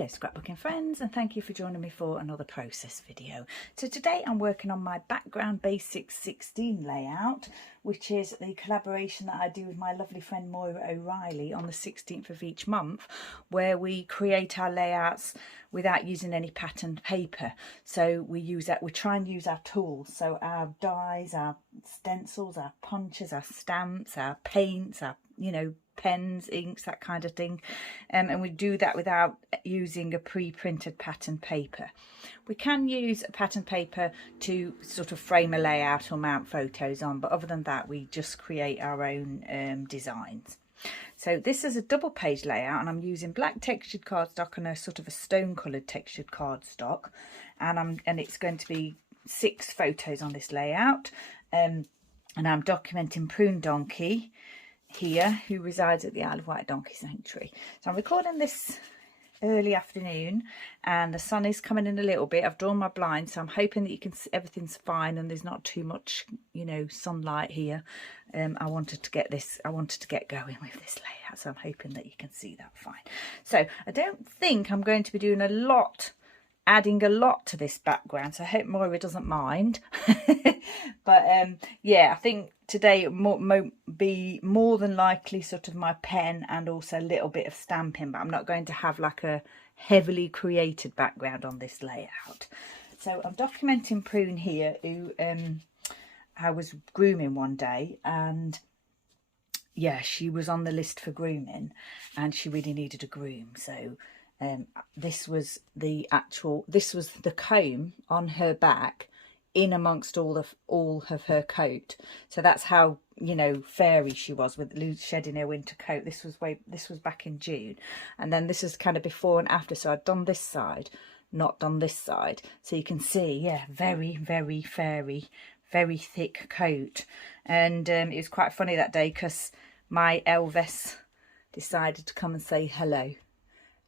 Hello scrapbooking friends, and thank you for joining me for another process video. So today I'm working on my background basics 16 layout, which is the collaboration that I do with my lovely friend Moira O'Reilly on the 16th of each month, where we create our layouts without using any patterned paper. So we try and use our tools, so our dies, our stencils, our punches, our stamps, our paints, our pens, inks, that kind of thing, and we do that without using a pre-printed pattern paper. We can use a pattern paper to sort of frame a layout or mount photos on, but other than that we just create our own designs. So this is a double page layout, and I'm using black textured cardstock and a sort of a stone coloured textured cardstock, and it's going to be 6 photos on this layout, and I'm documenting Prune Donkey here, who resides at the Isle of Wight Donkey Sanctuary. So I'm recording this early afternoon and the sun is coming in a little bit. I've drawn my blind, so I'm hoping that you can see everything's fine and there's not too much sunlight here. I wanted to get going with this layout, so I'm hoping that you can see that fine. So I don't think I'm going to be doing adding a lot to this background, so I hope Moira doesn't mind. But yeah, I think today it won't be more than likely sort of my pen and also a little bit of stamping, but I'm not going to have like a heavily created background on this layout. So I'm documenting Prune here, who I was grooming one day, and yeah, she was on the list for grooming and she really needed a groom. So this was the comb on her back in amongst all of her coat. So that's how fairy she was with shedding her winter coat. This was back in June, and then this is kind of before and after. So I'd done this side, not done this side, so you can see, yeah, very very fairy, very thick coat. And it was quite funny that day because my Elvis decided to come and say hello.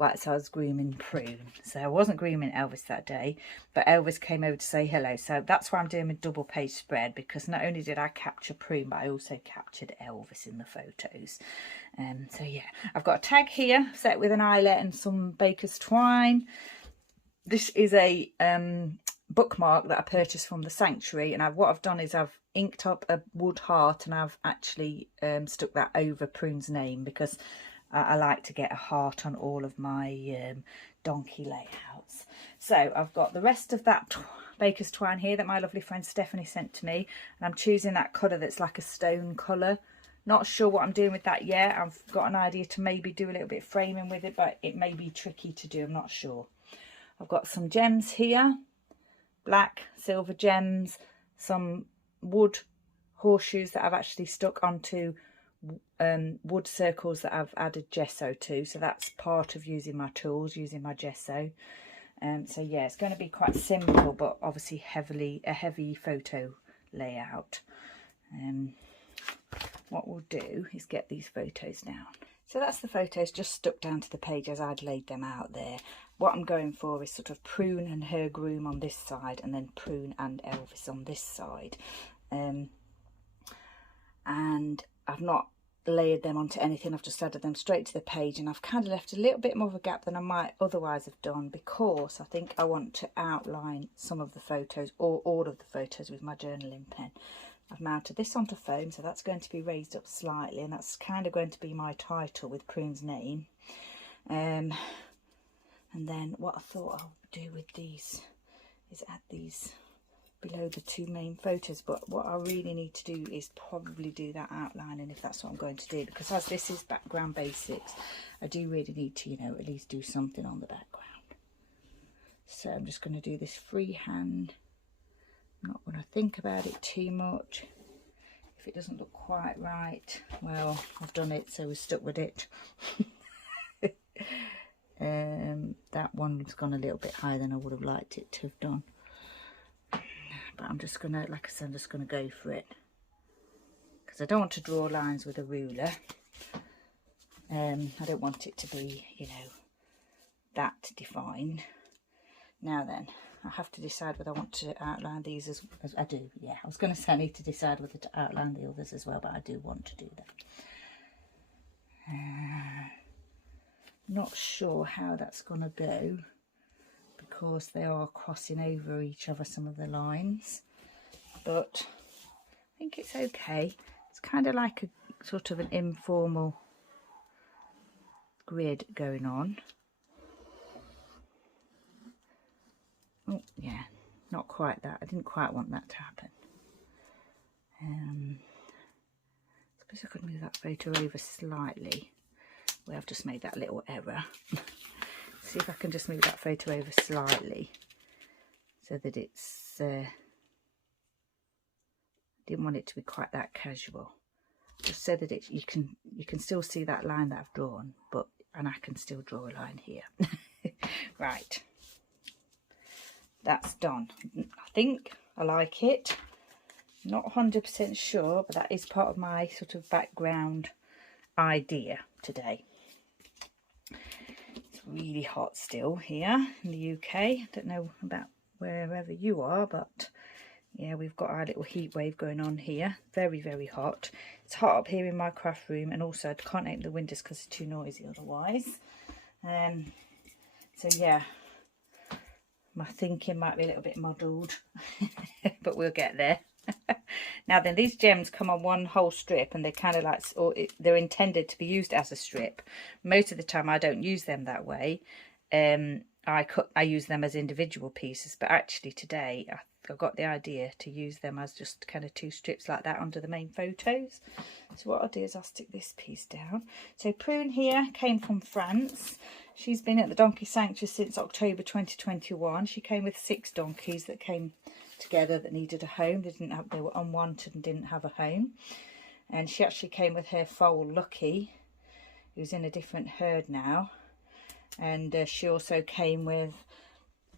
Right, so I was grooming Prune. So I wasn't grooming Elvis that day, but Elvis came over to say hello. So that's why I'm doing a double page spread, because not only did I capture Prune, but I also captured Elvis in the photos. So yeah, I've got a tag here set with an eyelet and some baker's twine. This is a bookmark that I purchased from the sanctuary, and what I've done is I've inked up a wood heart, and I've actually stuck that over Prune's name, because I like to get a heart on all of my donkey layouts. So I've got the rest of that baker's twine here that my lovely friend Stephanie sent to me, and I'm choosing that colour that's like a stone colour. Not sure what I'm doing with that yet. I've got an idea to maybe do a little bit of framing with it, but it may be tricky to do, I'm not sure. I've got some gems here, black, silver gems, some wood horseshoes that I've actually stuck onto wood circles that I've added gesso to, so that's part of using my tools, using my gesso. So yeah, it's going to be quite simple, but obviously a heavy photo layout. What we'll do is get these photos down. So that's the photos just stuck down to the page as I'd laid them out there. What I'm going for is sort of Prune and her groom on this side, and then Prune and Elvis on this side. And I've not layered them onto anything, I've just added them straight to the page, and I've kind of left a little bit more of a gap than I might otherwise have done, because I think I want to outline some of the photos, or all of the photos, with my journaling pen. I've mounted this onto foam, so that's going to be raised up slightly, and that's kind of going to be my title with Prune's name. And then what I thought I'll do with these is add these below the 2 main photos, but what I really need to do is probably do that outlining, if that's what I'm going to do, because as this is background basics, I do really need to at least do something on the background. So I'm just going to do this freehand. I'm not going to think about it too much. If it doesn't look quite right, well, I've done it, so we're stuck with it. That one's gone a little bit higher than I would have liked it to have done. But I'm just going to, like I said, I'm just going to go for it, because I don't want to draw lines with a ruler. I don't want it to be, that defined. Now then, I have to decide whether I want to outline these as I do. Yeah, I was going to say I need to decide whether to outline the others as well, but I do want to do that. not sure how that's going to go because they are crossing over each other, some of the lines, but I think it's okay. It's kind of like a sort of an informal grid going on. Oh yeah, not quite that. I didn't quite want that to happen. I suppose I could move that photo over slightly. Well, I've just made that little error. See if I can just move that photo over slightly so that it's didn't want it to be quite that casual, just so that you can still see that line that I've drawn, and I can still draw a line here. Right, that's done. I think I like it. Not 100% sure, but that is part of my sort of background idea today. It's really hot still here in the UK. I don't know about wherever you are, but yeah, we've got our little heat wave going on here. Very, very hot. It's hot up here in my craft room, and also I can't open the windows because it's too noisy otherwise. So yeah, my thinking might be a little bit muddled, but we'll get there. Now then, these gems come on one whole strip, and they're kind of like, they're intended to be used as a strip. Most of the time I don't use them that way. I use them as individual pieces, but actually today I got the idea to use them as just kind of two strips like that under the main photos. So what I'll do is I'll stick this piece down. So Prune here came from France. She's been at the Donkey Sanctuary since October 2021. She came with 6 donkeys that came together that needed a home. They were unwanted and didn't have a home. And she actually came with her foal Lucky, who's in a different herd now. And she also came with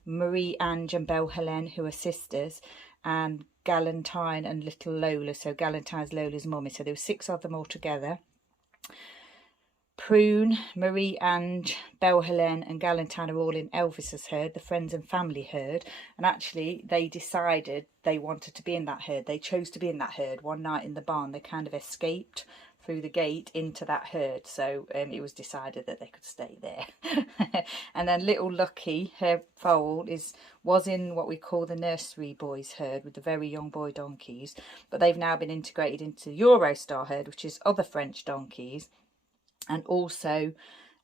Marie, Ange and Belle Helene, who are sisters, and Galantine and little Lola. So Galantine's Lola's mummy. So there were 6 of them all together. Prune, Marie, Ange, Belle Helene and Galantine are all in Elvis's herd, the friends and family herd. And actually they decided they wanted to be in that herd. They chose to be in that herd one night in the barn. They kind of escaped through the gate into that herd, so it was decided that they could stay there. And then little Lucky, her foal, was in what we call the nursery boys herd with the very young boy donkeys, but they've now been integrated into the Eurostar herd, which is other French donkeys. And also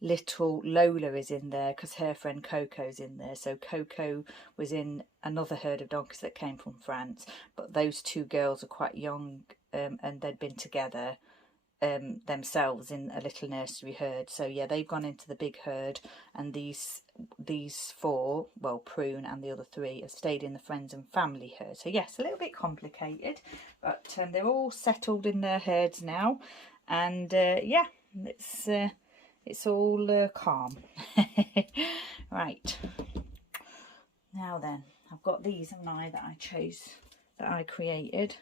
little Lola is in there because her friend Coco's in there. So Coco was in another herd of donkeys that came from France, but those 2 girls are quite young, and they'd been together themselves in a little nursery herd. So yeah, they've gone into the big herd, and these 4, well, Prune and the other 3, have stayed in the friends and family herd. So yes, a little bit complicated, but they're all settled in their herds now, and yeah, it's all calm. Right, now then, I've got these, haven't I, that I created.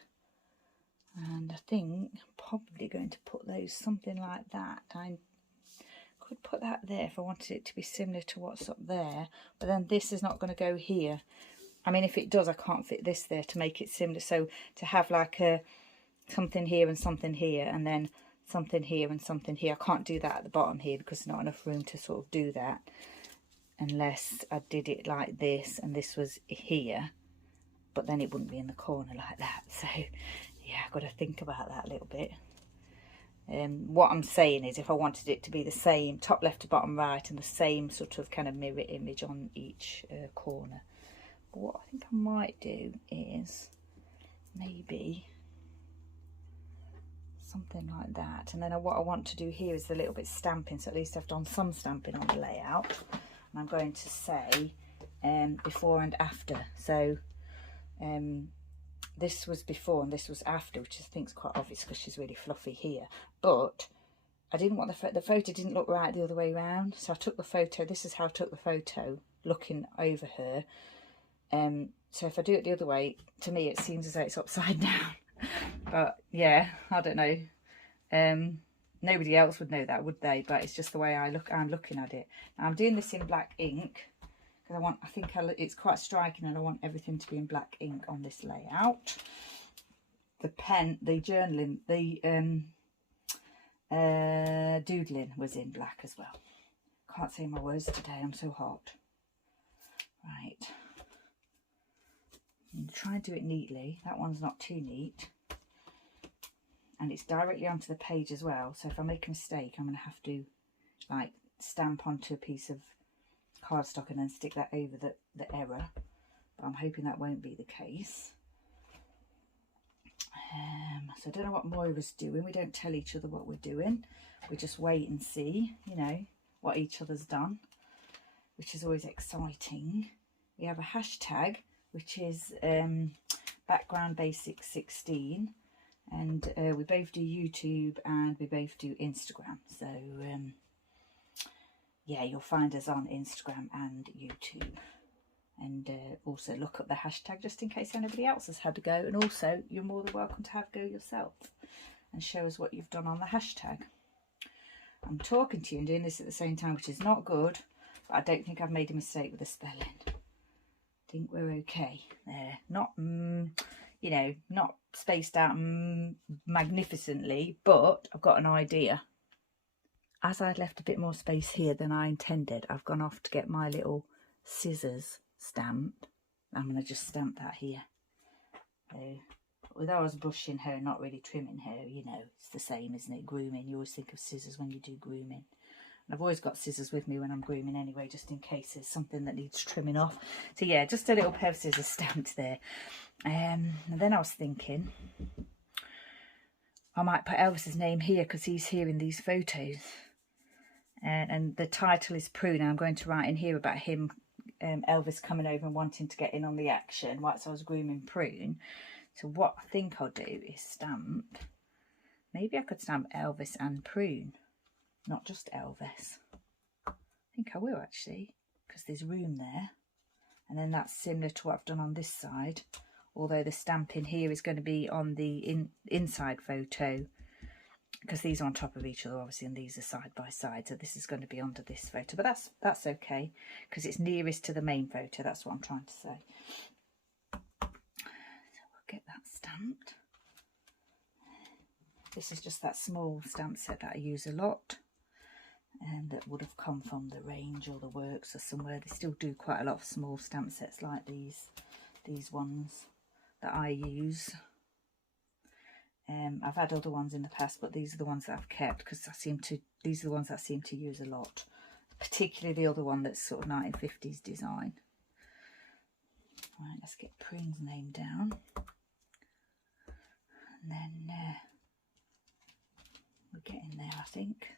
And I think I'm probably going to put those something like that. I could put that there if I wanted it to be similar to what's up there. But then this is not going to go here. I mean, if it does, I can't fit this there to make it similar. So to have like something here and something here, and then something here and something here. I can't do that at the bottom here because there's not enough room to sort of do that. Unless I did it like this and this was here. But then it wouldn't be in the corner like that. So yeah, I've got to think about that a little bit. What I'm saying is, if I wanted it to be the same top left to bottom right and the same sort of kind of mirror image on each corner. But what I think I might do is maybe something like that. And then what I want to do here is a little bit stamping, so at least I've done some stamping on the layout. And I'm going to say before and after. So this was before and this was after, which I think is quite obvious because she's really fluffy here. But I didn't want the photo didn't look right the other way around, so I took the photo. This is how I took the photo, looking over her. So if I do it the other way, to me it seems as though it's upside down. But yeah, I don't know. Nobody else would know that, would they? But it's just the way I'm looking at it. Now I'm doing this in black ink because it's quite striking, and I want everything to be in black ink on this layout. The pen, the journaling, the doodling was in black as well. can't say my words today, I'm so hot. Right. I'm try and do it neatly. That one's not too neat. And it's directly onto the page as well. So if I make a mistake, I'm going to have to like stamp onto a piece of cardstock and then stick that over the error. But I'm hoping that won't be the case. So I don't know what Moira's doing. We don't tell each other what we're doing. We just wait and see, you know, what each other's done, which is always exciting. We have a hashtag, which is background basics 16, and we both do YouTube and we both do Instagram. So yeah, you'll find us on Instagram and YouTube. And also look up the hashtag just in case anybody else has had a go. And also, you're more than welcome to have a go yourself and show us what you've done on the hashtag. I'm talking to you and doing this at the same time, which is not good, but I don't think I've made a mistake with the spelling. I think we're okay there. Not, you know, not spaced out magnificently, but I've got an idea. As I'd left a bit more space here than I intended, I've gone off to get my little scissors stamped. I'm going to just stamp that here. So, although I was brushing her, not really trimming her, you know, it's the same, isn't it? Grooming, you always think of scissors when you do grooming. And I've always got scissors with me when I'm grooming anyway, just in case there's something that needs trimming off. So yeah, just a little pair of scissors stamped there. And then I was thinking I might put Elvis's name here because he's here in these photos. And the title is Prune, and I'm going to write in here about him, Elvis coming over and wanting to get in on the action whilst I was grooming Prune. So what I think I'll do is stamp, maybe I could stamp Elvis and Prune, not just Elvis. I think I will actually, because there's room there. And then that's similar to what I've done on this side, although the stamping here is going to be on the inside photo, because these are on top of each other obviously, and these are side by side, so this is going to be under this photo, but that's okay because it's nearest to the main photo. That's what I'm trying to say. So we'll get that stamped. This is just that small stamp set that I use a lot, and that would have come from the range or the works or somewhere. They still do quite a lot of small stamp sets like these ones that I use. I've had other ones in the past, but these are the ones that I've kept because these are the ones that I seem to use a lot, particularly the other one that's sort of 1950s design. Right, let's get Prune's name down, and then we're getting there, I think.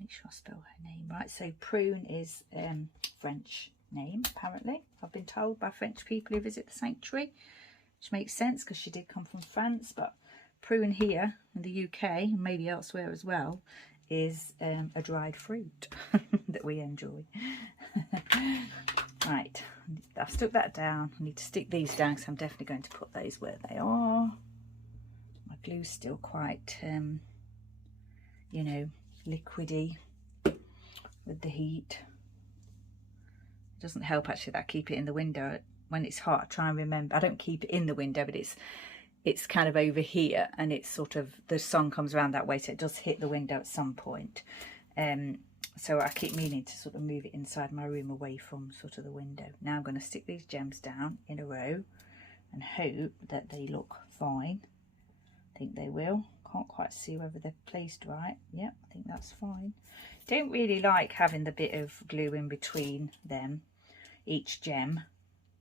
Make sure I spell her name right. So Prune is French name, apparently. I've been told by French people who visit the sanctuary, which makes sense because she did come from France. But prune here in the UK, and maybe elsewhere as well, is a dried fruit that we enjoy. Right, I've stuck that down. I need to stick these down because I'm definitely going to put those where they are. My glue's still quite, you know, liquidy with the heat. It doesn't help actually that I keep it in the window. When it's hot, I try and remember, I don't keep it in the window, but it's kind of over here, and it's sort of, the sun comes around that way, so it does hit the window at some point. So I keep meaning to sort of move it inside my room away from sort of the window. Now I'm going to stick these gems down in a row and hope that they look fine. I think they will. Can't quite see whether they're placed right. Yep, I think that's fine. Don't really like having the bit of glue in between them, each gem.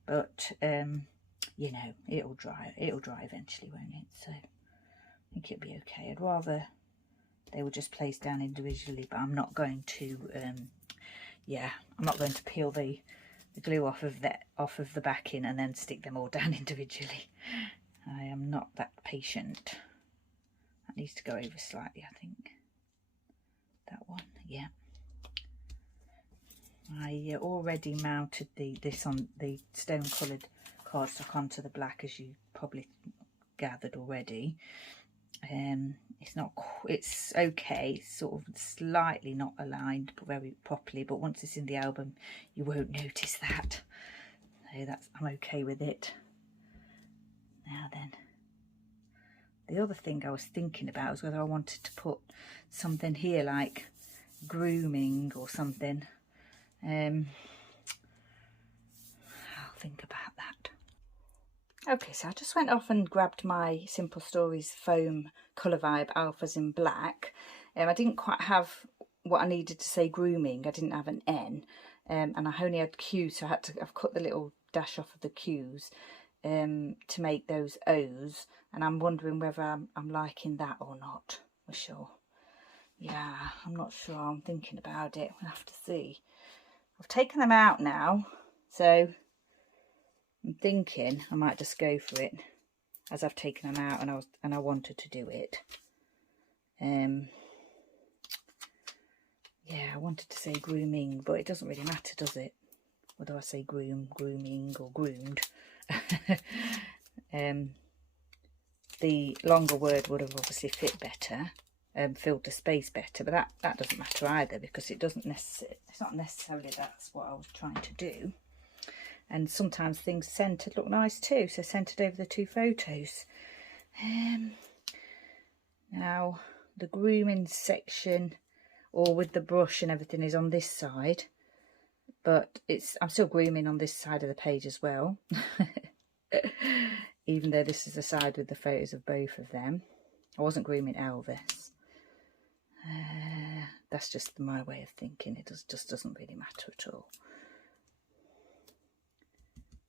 But, you know, it'll dry eventually, won't it? So I think it'll be okay. I'd rather they were just placed down individually, but I'm not going to, yeah, I'm not going to peel the glue off of the backing and then stick them all down individually. I am not that patient. That needs to go over slightly, I think. That one, yeah. I already mounted this on the stone coloured cardstock onto the black, as you probably gathered already. It's okay, sort of slightly not aligned very properly, but once it's in the album you won't notice that. So I'm okay with it. Now then, the other thing I was thinking about was whether I wanted to put something here like grooming or something. I'll think about that. Okay, so I just went off and grabbed my Simple Stories foam colour vibe alphas in black. I didn't quite have what I needed to say grooming. I didn't have an N, and I only had Q's, so I've cut the little dash off of the Q's to make those O's, and I'm wondering whether I'm liking that or not. For sure. Yeah, I'm not sure. I'm thinking about it. We'll have to see. I've taken them out now, so I'm thinking I might just go for it as I've taken them out, and I wanted to do it. Yeah, I wanted to say grooming, but it doesn't really matter, does it? Whether I say grooming or groomed. The longer word would have obviously fit better, filled the space better, but that doesn't matter either, because it's not necessarily that's what I was trying to do. And sometimes things centered look nice too, so centered over the two photos. Now the grooming section, or with the brush and everything, is on this side, but I'm still grooming on this side of the page as well. Even though this is the side with the photos of both of them. I wasn't grooming Elvis. That's just my way of thinking. It just doesn't really matter at all.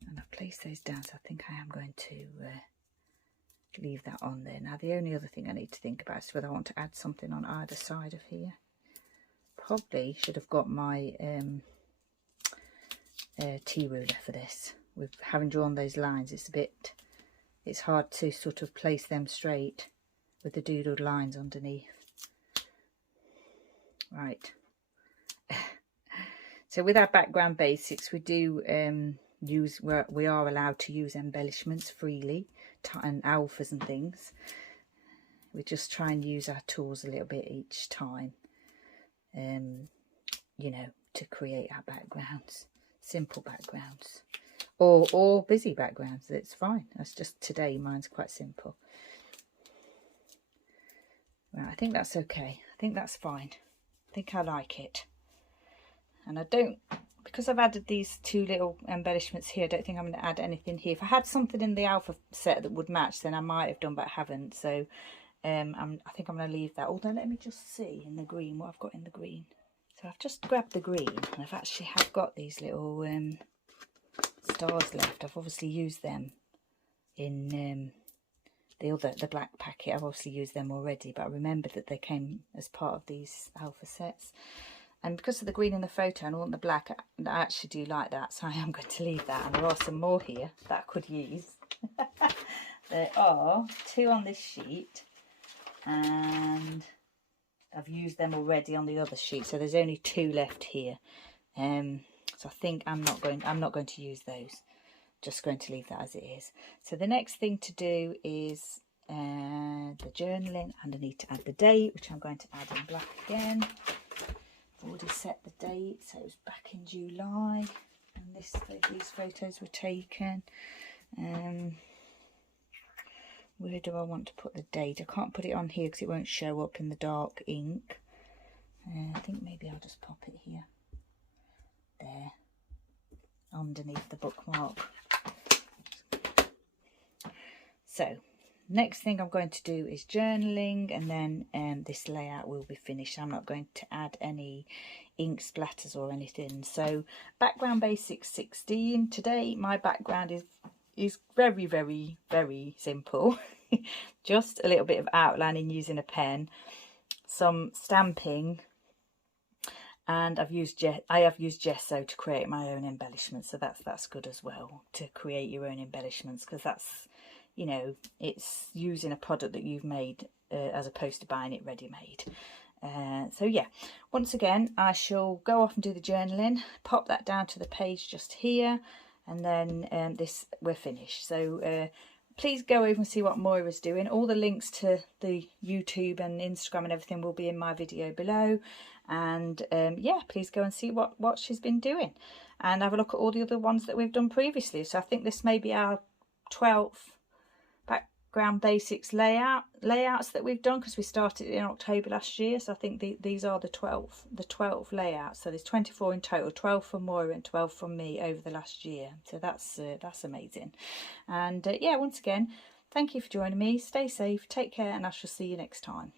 And I've placed those down, so I think I am going to leave that on there. Now the only other thing I need to think about is whether I want to add something on either side of here. Probably should have got my T ruler for this. With having drawn those lines, it's hard to sort of place them straight with the doodled lines underneath. Right. So with our background basics, we do we are allowed to use embellishments freely, and alphas and things. We just try and use our tools a little bit each time, you know, to create our backgrounds, simple backgrounds, or busy backgrounds. It's fine. That's just today. Mine's quite simple. Right, I think that's okay. I think that's fine. I think I like it. And I don't, because I've added these two little embellishments here, I don't think I'm going to add anything here. If I had something in the alpha set that would match, then I might have done, but I haven't. So I think I'm going to leave that. Although let me just see in the green what I've got in the green. So I've just grabbed the green, and I've actually got these little stars left. I've obviously used them in the black packet. I've obviously used them already, but I remembered that they came as part of these alpha sets. And because of the green in the photo and I want the black, I actually do like that, so I am going to leave that. And there are some more here that I could use. There are two on this sheet, and I've used them already on the other sheet, so there's only two left here. So I think I'm not going to use those. Just going to leave that as it is. So the next thing to do is the journaling, and I need to add the date, which I'm going to add in black again. I've already set the date, so it was back in July, and these photos were taken. Where do I want to put the date? I can't put it on here because it won't show up in the dark ink. I think maybe I'll just pop it here, there, underneath the bookmark. So next thing I'm going to do is journaling, and then this layout will be finished. I'm not going to add any ink splatters or anything. So background basics 16. Today my background is very, very, very simple. Just a little bit of outlining using a pen, some stamping, and I have used gesso to create my own embellishments. So that's good as well, to create your own embellishments, because that's, you know, it's using a product that you've made as opposed to buying it ready-made. So yeah, once again I shall go off and do the journaling, pop that down to the page just here, and then we're finished. So please go over and see what Moira's doing. All the links to the YouTube and Instagram and everything will be in my video below, and yeah, please go and see what she's been doing, and have a look at all the other ones that we've done previously. So I think this may be our 12th background basics layouts that we've done, because we started in October last year. So I think these are the 12 layouts. So there's 24 in total, 12 from Moira and 12 from me over the last year. So that's amazing. And yeah, once again, thank you for joining me. Stay safe, take care, and I shall see you next time.